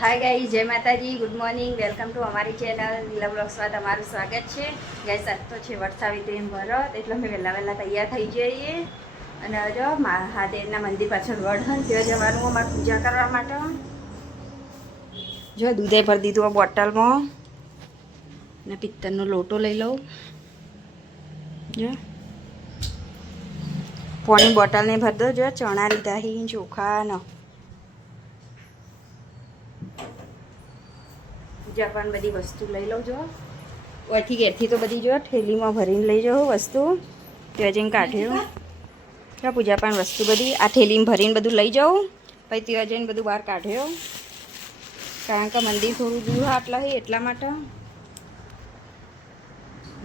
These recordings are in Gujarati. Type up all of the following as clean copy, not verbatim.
હાય ગાઈસ, જય માતાજી, ગુડ મોર્નિંગ, વેલકમ ટુ અમારી ચેનલ નીલા બ્લોગ્સમાં તમારું સ્વાગત છે. ગાઈસ, આજ તો છે વટસાવિત્રી વ્રત, એટલે અમે વહેલા તૈયાર થઈ જઈએ અને જો મહાદેવના મંદિર પાછળ વડ ત્યાં જવાનું અમારે પૂજા કરવા માટે. જો દૂધે ભરી દીધું આ બોટલમાં ને પિત્તળનો લોટો લઈ લઉં. જો પાણી બોટલને ભરી દો. જો ચણા લીધા હી, ચોખા ન પૂજા પણ બધી વસ્તુ લઈ લઉં. જો ઓયથી ઘેરથી તો બધી જો થેલીમાં ભરીને લઈ જાઉં વસ્તુ. ત્યાં જઈને કાઢ્યું જો પૂજા પણ વસ્તુ બધી આ થેલીમાં ભરીને બધું લઈ જાઉં. પછી ત્યાં જઈને બધું બહાર કાઢ્યો, કારણ કે મંદિર થોડું દૂર આટલા હોય એટલા માટે.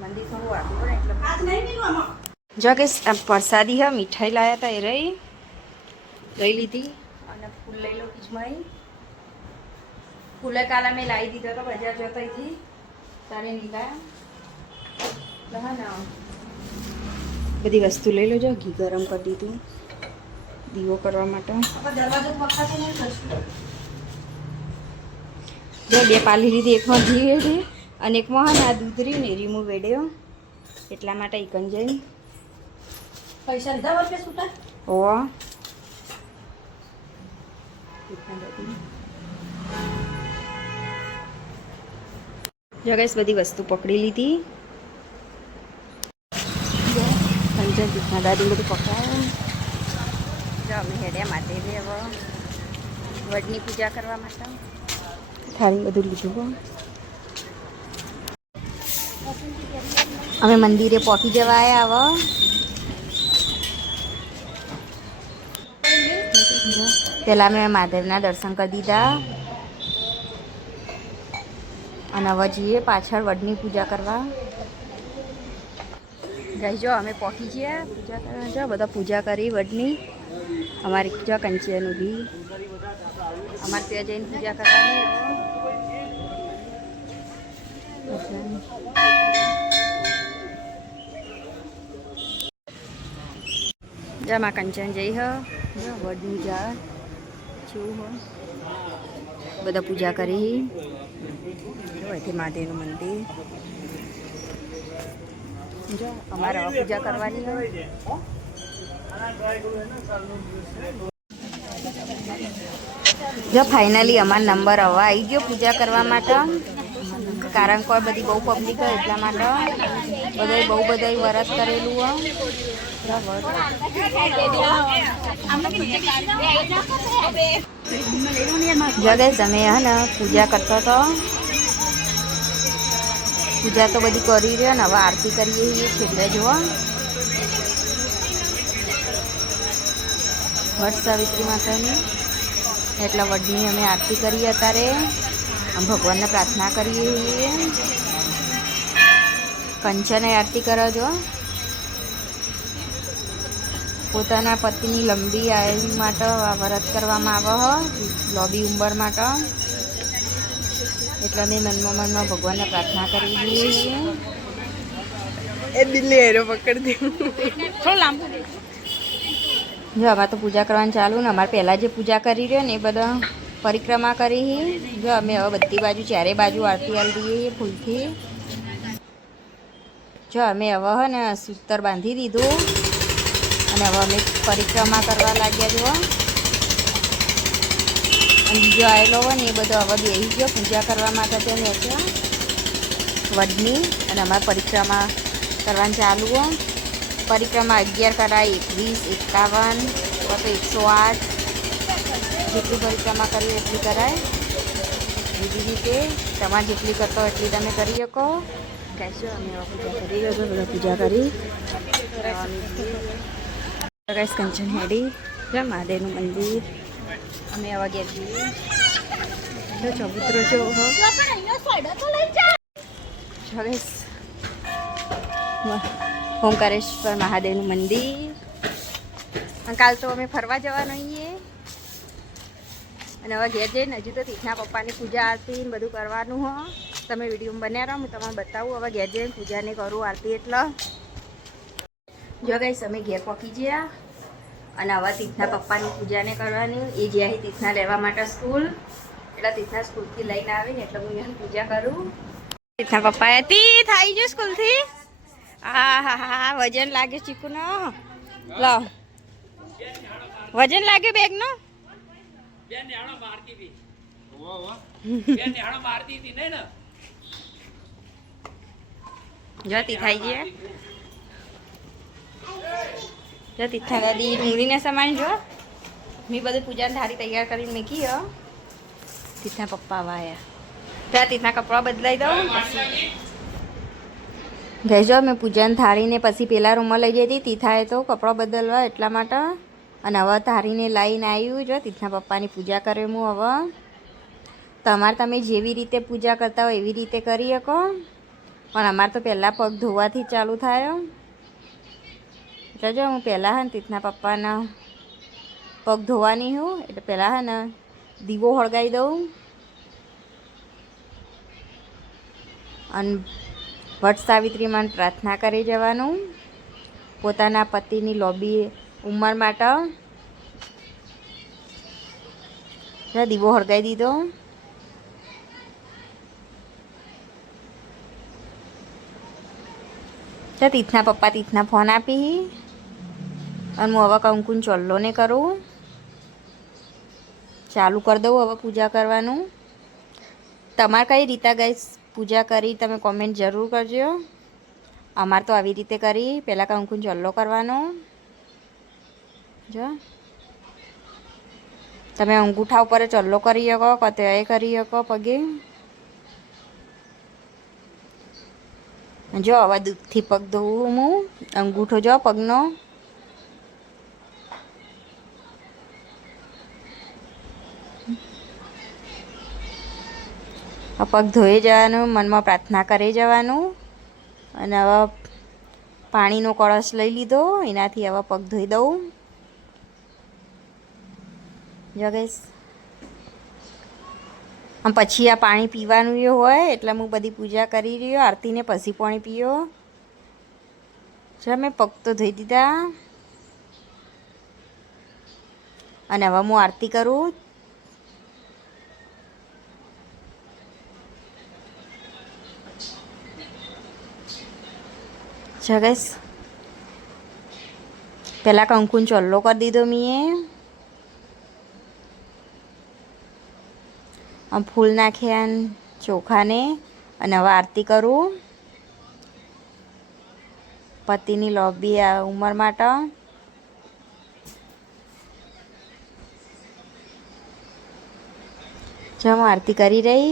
મંદિર થોડું આગળ પડે એટલે જો કે પ્રસાદી હા મીઠાઈ લાવ્યા હતા, એ રહી લઈ લીધી. અને ફૂલ લઈ લો બીજમાં. ફૂલે કાલા મેં લાવી દીધો તો બજાર જતો અહીંથી તારે નીકળ્યા. હા ને બધી વસ્તુ લઈ લો. જો ઘી ગરમ કરી દીધું દીવો કરવા માટે. જો બે પાલી લીધી, એકમાં ઘી વેડે અને એકમાં હા ને આ દૂધ રહી ને રીમું વેડ્યો, એટલા માટે ઈકન જઈને પૈસા લીધા વર્ષે છૂટા. ઓ જો ગાઈસ બધી વસ્તુ પકડી લીધી. કંચન તીખા દાદી બધું પકડાયું. જો અમે હેડ્યા માટે હવે વડની પૂજા કરવા માટે થાળી બધું લીધું. અમે મંદિરે પહોંચી જવા આવ્યા. હવે પહેલાં અમે મહાદેવના દર્શન કરી દીધા અને હવે જઈએ પાછળ વડની પૂજા કરવા. ગાઈસ જો અમે પહોંચી ગયા પૂજા કરવા. જો બધા પૂજા કરી વડની. અમારી પૂજા કંચિયાનું બી અમારે ત્યાં જઈને પૂજા કરવાની. જા માં કંચન જઈ હ વડની જા છું હો. બધા પૂજા કરી. અહીંથી મહાદેવનું મંદિર. જો અમારે હવે પૂજા કરવાની હોય. જો ફાઇનલી અમારો નંબર હવે આવી ગયો પૂજા કરવા માટે, કારણ કે બધી બહુ પબ્લિક હોય એટલા માટે. બધાય બહુ બધાય વરસ કરેલું હોય. જો ગાઈસ અમે હે ને પૂજા કરતો હતો. પૂજા તો બધી કરી રહ્યો ને હવે આરતી કરીએ છીએ છેલ્લે. જુઓ વટ સાવિત્રી માતાની એટલે વડની અમે આરતી કરીએ. અત્યારે ભગવાનને પ્રાર્થના કરીએ છીએ. કંચને આરતી કરો. જો પોતાના પતિની લંબી આયુ માટે વ્રત કરવામાં આવે લોબી ઉંબર માટે, એટલે અમે મનમાં ભગવાનને પ્રાર્થના કરી દઈએ છીએ. એ દિલ્હી હેરો પકડી દે. જો અમારે તો પૂજા કરવાનું ચાલુ ને. અમારે પહેલાં જે પૂજા કરી રહ્યો ને એ બધા પરિક્રમા કરી. જો અમે હવે બધી બાજુ ચારે બાજુ આરતી આલી દઈએ ફૂલથી. જો અમે હવે હે ને સૂતર બાંધી દીધું અને હવે અમે પરિક્રમા કરવા લાગ્યા. જુઓ અને બીજો આવેલો હોય ને એ બધો હવે બેસી ગયો પૂજા કરવા માટે. તેને વડની અને અમારે પરિક્રમા કરવાનું ચાલુ હોય. પરિક્રમા 11 કરાય, 21, 51 તો 108 જેટલી પરિક્રમા કરીએ એટલી કરાય. બીજી રીતે તમારે જેટલી કરતો એટલી તમે કરી શકો. કહેશો અમે પૂજા કરી રહ્યો છો. બધા પૂજા કરી ગાઈસ. કંચન હેડી જો મહાદેવનું મંદિર. અમે આવા ગયા છીએ. જો ચબૂતરો જો ગાઈસ ઓમકારેશ્વર મહાદેવનું મંદિર. કાલ તો અમે ફરવા જવાના છીએ અને હવે ઘેર જઈને હજુ તો તીર્થના પપ્પાની પૂજા આરતી બધું કરવાનું હો. તમે વિડીયો બન્યા રહો, હું તમને બતાવું. હવે ઘેર જઈને પૂજાને કરું આરતી. એટલે જો ગાઈસ અમે ઘેર પહોંચી ગયા અને હવે તીર્થના પપ્પાની પૂજાને કરવાની. એ જ્યાં તીર્થના લેવા માટે સ્કૂલ એટલે તીથના સ્કૂલથી લઈને આવીને એટલે હું અહીંયા પૂજા કરું. તીથના પપ્પા તીથ આવી ગયો સ્કૂલથી. હા હા હા વજન લાગે ચીકુનો. લો વજન લાગે બેગનો. જો તીથાઈ ગયા. જો તીથા દાદી ડુંગળીના સામાન જો મેં બધું પૂજા થાળી તૈયાર કરીને મૂકી હો. તીથના પપ્પા આવ્યા ત્યાં તીથના કપડાં બદલાઈ દઉં પછી ગઈ જો મેં પૂજાને થાળીને પછી પેલા રૂમમાં લઈ જઈ હતી. તીથાએ તો કપડાં બદલવા એટલા માટે અને હવે થાળીને લઈને આવ્યું. જો તીથના પપ્પાની પૂજા કરે હું હવે. તમારે તમે જેવી રીતે પૂજા કરતા હોય એવી રીતે કરી શકો પણ અમારે તો પહેલાં પગ ધોવાથી ચાલુ થાય. એટલે જો હું પહેલાં હે ને તીથના પપ્પાના પગ ધોવાની હું એટલે પહેલાં હે ને દીવો સળગાવી દઉં અને વટ સાવિત્રીમાં પ્રાર્થના કરી જવાનું પોતાના પતિની લોબી ઉંમર માટે. દીવો સળગાવી દીધો. તીથના પપ્પા તીથના ફોન આપી અને હું હવે કંકુન ચોલ્લો ને કરું. ચાલુ કરી દઉં હવે પૂજા કરવાનું. તમારે કઈ રીતે ગાઈસ પૂજા કરી તમે કોમેન્ટ જરૂર કરજો. અમારે તો આવી રીતે કરી. પહેલાં કંકુન ચોલ્લો કરવાનો. જો તમે અંગૂઠા ઉપર ચોલ્લો કરી શકો કતે કરી શકો પગે. જો હવે દૂધથી પગ ધોવું હું. અંગૂઠો જો પગનો. પગ ધોઈ જવાનું મનમાં પ્રાર્થના કરી જવાનું અને હવે પાણીનો કળશ લઈ લીધો એનાથી હવે પગ ધોઈ દઉં. જો ગઈશ આમ પછી આ પાણી પીવાનું એ હોય એટલે હું બધી પૂજા કરી રહ્યો. આરતીને પછી પાણી પીઓ. જો મેં પગ તો ધોઈ દીધા અને હવે હું આરતી કરું. જો ગઈશ પહેલાં કંકુન ચોલ્લો કરી દીધો મેં. ફૂલ નાખ્યા ચોખાને અને હવે આરતી કરું પતિની લોબી આ ઉંમર માટે. જો હું આરતી કરી રહી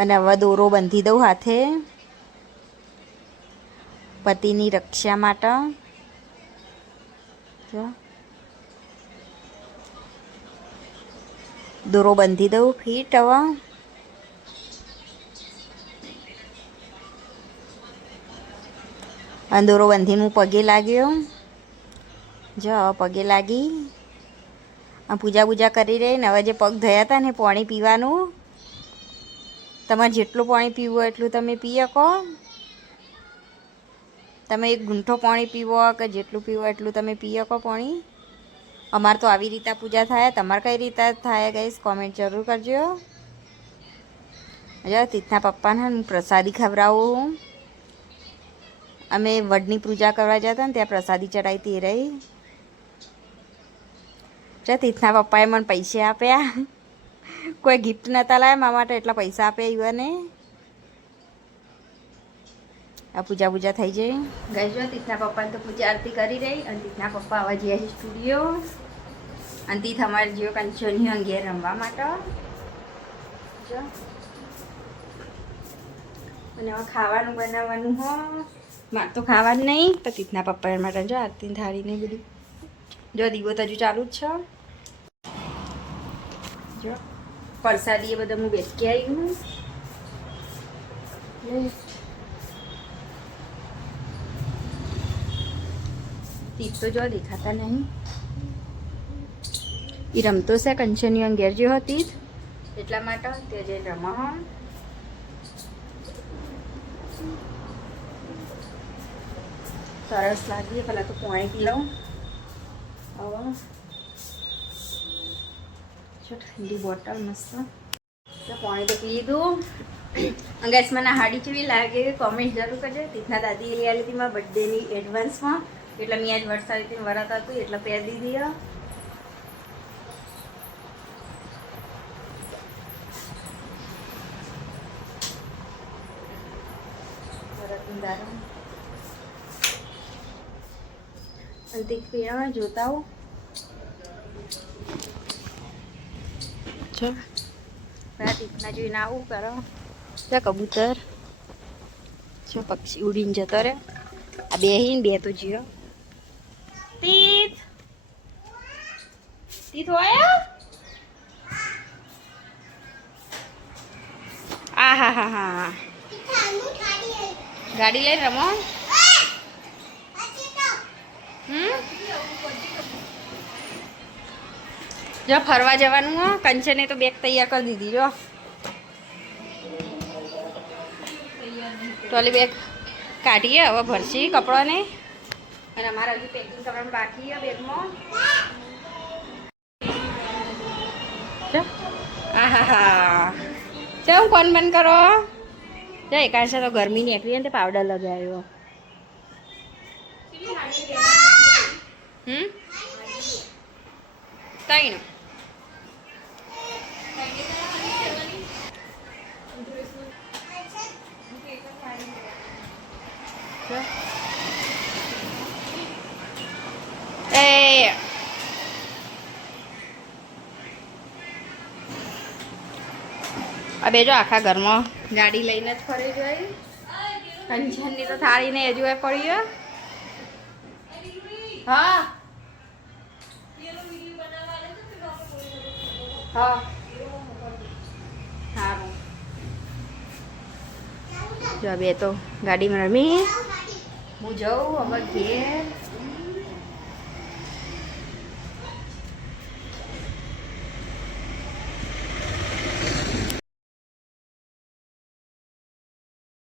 અને હવે દોરો બાંધી દઉં હાથે પતિની રક્ષા માટે. જો દોરો બાંધી દઉં ફીટ. હવે અને દોરો બાંધીને હું પગે લાગ્યો. જો હવે પગે લાગી પૂજા કરી રહી ને હવે જે પગ ધોયા હતા ને પાણી પીવાનું. તમારે જેટલું પાણી પીવું હોય એટલું તમે પી શકો. તમે એક ગુંઠો પાણી પીવો કે જેટલું પીવો એટલું તમે પી શકો પાણી. અમારે તો આવી રીતે પૂજા થાય. તમારે કઈ રીતે થાય ગાઈસ કોમેન્ટ જરૂર કરજો. જો તીથના પપ્પાને હું પ્રસાદી ખવડાવું. અમે વડની પૂજા કરવા જતા ને ત્યાં પ્રસાદી ચડાવી હતી રહી. જો તીથના પપ્પાએ મને પૈસા આપ્યા. કોઈ ગિફ્ટ નહોતા લાવ્યા મારા માટે એટલા પૈસા આપ્યા ઈવાને. આ પૂજા થઈ જાય. ગઈ જો તીથના પપ્પાને તો પૂજા આરતી કરી રહી અને તીથના પપ્પા આવા ગયા છે સ્ટુડિયો અને તીથ અમારે જેવો કંચોની અંગે રમવા માટે. જો અને હવે ખાવાનું બનાવવાનું હો. મારે તો ખાવાનું નહીં તો તીથના પપ્પા માટે જો આરતી થાળીને બધું. જો દીવો તો હજુ ચાલુ જ છે. જો પરસાદી એ બધા હું બેસકી આવી હું. તીથ તો જો દેખાતા નહીં. એ રમતો છે કંચનની અંગેર જેવો તીથ એટલા માટે તે જે રમા. સરસ લાગીએ. પહેલાં તો પાણી પી લઉં. હવે ઠંડી બોટલ મસ્ત પાણી તો પી લીધું. અંગાસ મને હાડી કેવી લાગે કોમેન્ટ જરૂર કરજો. તીથના દાદી લઈ આવી હતી મારા બર્થડેની એડવાન્સમાં, એટલે મેં આજ વરસાદથી વરાત હતું એટલે પહેરી દીધી. અંતિક પીણા જોતા હું તીથના જોઈને આવું કરો. કબૂતર જો પક્ષી ઉડીને જતો રે. આ બે તો જીરો. તીથ તીથ હોય આ હા હા હા ગાડી લઈને રમો. જો ફરવા જવાનું હો. કંચને તો બેગ તૈયાર કરી દીધી. જો ટ્રોલી બેગ કાઢીએ હવે ભરશી કપડાને. અને અમારે હજુ પેકિંગ કરવાનું બાકી છે બેગમાં. હા હા હા ચાલ કોણ બંધ કરો. જો એકાંશે તો ગરમી નીકળી ને તે પાવડર લગાવ્યો. કઈ નું એ આ બેજો આખા ઘરમાં ગાડી લઈને જ ફરી જોઈ. કંચનની તો થાળી ને હજુ પડી. હા હા સારું. જો બે તો ગાડીમાં રમી. હું જાઉં હવે ઘેર.